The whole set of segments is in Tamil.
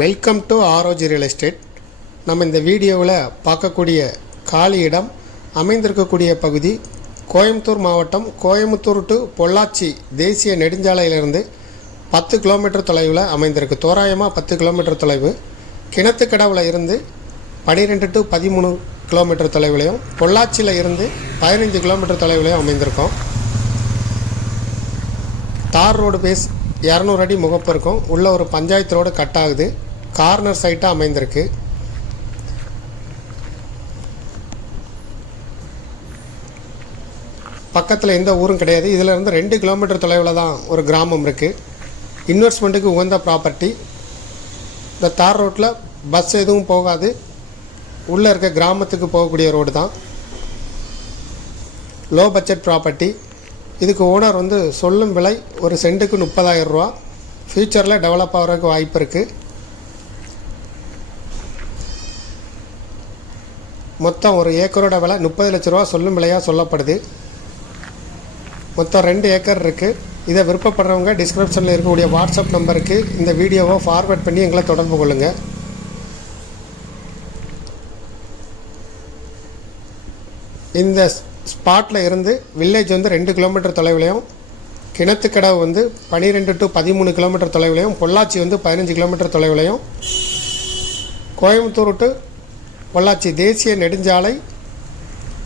Welcome to ஆரோஜி real estate. நம்ம இந்த வீடியோவில் பார்க்கக்கூடிய காலி இடம் அமைந்திருக்கக்கூடிய பகுதி கோயம்புத்தூர் மாவட்டம், கோயம்புத்தூர் டு பொள்ளாச்சி தேசிய நெடுஞ்சாலையிலிருந்து 10 கிலோமீட்டர் தொலைவில் அமைந்திருக்கு. தோராயமாக 10 கிலோமீட்டர் தொலைவு. கிணத்துக்கடவில் இருந்து 12 டு 13 கிலோமீட்டர் தொலைவிலையும், பொள்ளாச்சியில் இருந்து 15 கிலோமீட்டர் தொலைவிலையும் அமைந்திருக்கோம். தார் ரோடு பேஸ் 200 அடி முகப்பு இருக்கும். உள்ள ஒரு பஞ்சாயத்து ரோடு கட் ஆகுது. கார்னர் சைட்டாக அமைந்திருக்கு. பக்கத்தில் எந்த ஊரும் கிடையாது. இதில் இருந்து 2 கிலோமீட்டர் தொலைவில் தான் ஒரு கிராமம் இருக்குது. இன்வெஸ்ட்மெண்ட்டுக்கு உகந்த ப்ராப்பர்ட்டி. இந்த தார் ரோட்டில் பஸ் எதுவும் போகாது. உள்ளே இருக்க கிராமத்துக்கு போகக்கூடிய ரோடு தான். Low budget property. இதுக்கு ஓனர் சொல்லும் விலை ஒரு சென்ட்டுக்கு 30,000 ரூபா. ஃப்யூச்சரில் டெவலப் ஆகிறதுக்கு வாய்ப்பு இருக்குது. மொத்தம் ஒரு ஏக்கரோட விலை 30 லட்ச ரூபா சொல்லும் விலையாக சொல்லப்படுது. மொத்தம் 2 ஏக்கர் இருக்குது. இதை விருப்பப்படுறவங்க டிஸ்கிரிப்ஷனில் இருக்கக்கூடிய வாட்ஸ்அப் நம்பருக்கு இந்த வீடியோவை ஃபார்வேர்ட் பண்ணி எங்களை தொடர்பு கொள்ளுங்கள். இந்த ஸ்பாட்டில் இருந்து வில்லேஜ் 2 கிலோமீட்டர் தொலைவிலையும், கிணத்துக்கடவு 12 டு 13 கிலோமீட்டர் தொலைவிலையும், பொள்ளாச்சி 15 கிலோமீட்டர் தொலைவிலையும், கோயம்புத்தூர் டு பொள்ளாச்சி தேசிய நெடுஞ்சாலை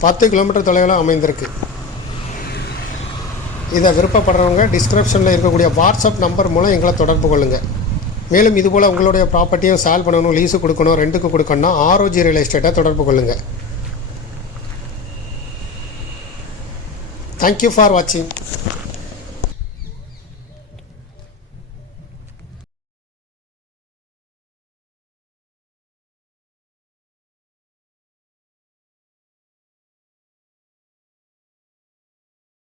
10 கிலோமீட்டர் தொலைவில் அமைந்திருக்கு. இதை விருப்பப்படுறவங்க டிஸ்கிரிப்ஷனில் இருக்கக்கூடிய வாட்ஸ்அப் நம்பர் மூலம் எங்களை தொடர்பு கொள்ளுங்கள். மேலும் இதுபோல் உங்களுடைய ப்ராப்பர்ட்டியும் சேல் பண்ணணும், லீஸு கொடுக்கணும், ரெண்டுக்கு கொடுக்கணும்னா ஆரோஜி ரியல் எஸ்டேட்டை தொடர்பு கொள்ளுங்கள். Thank you for watching.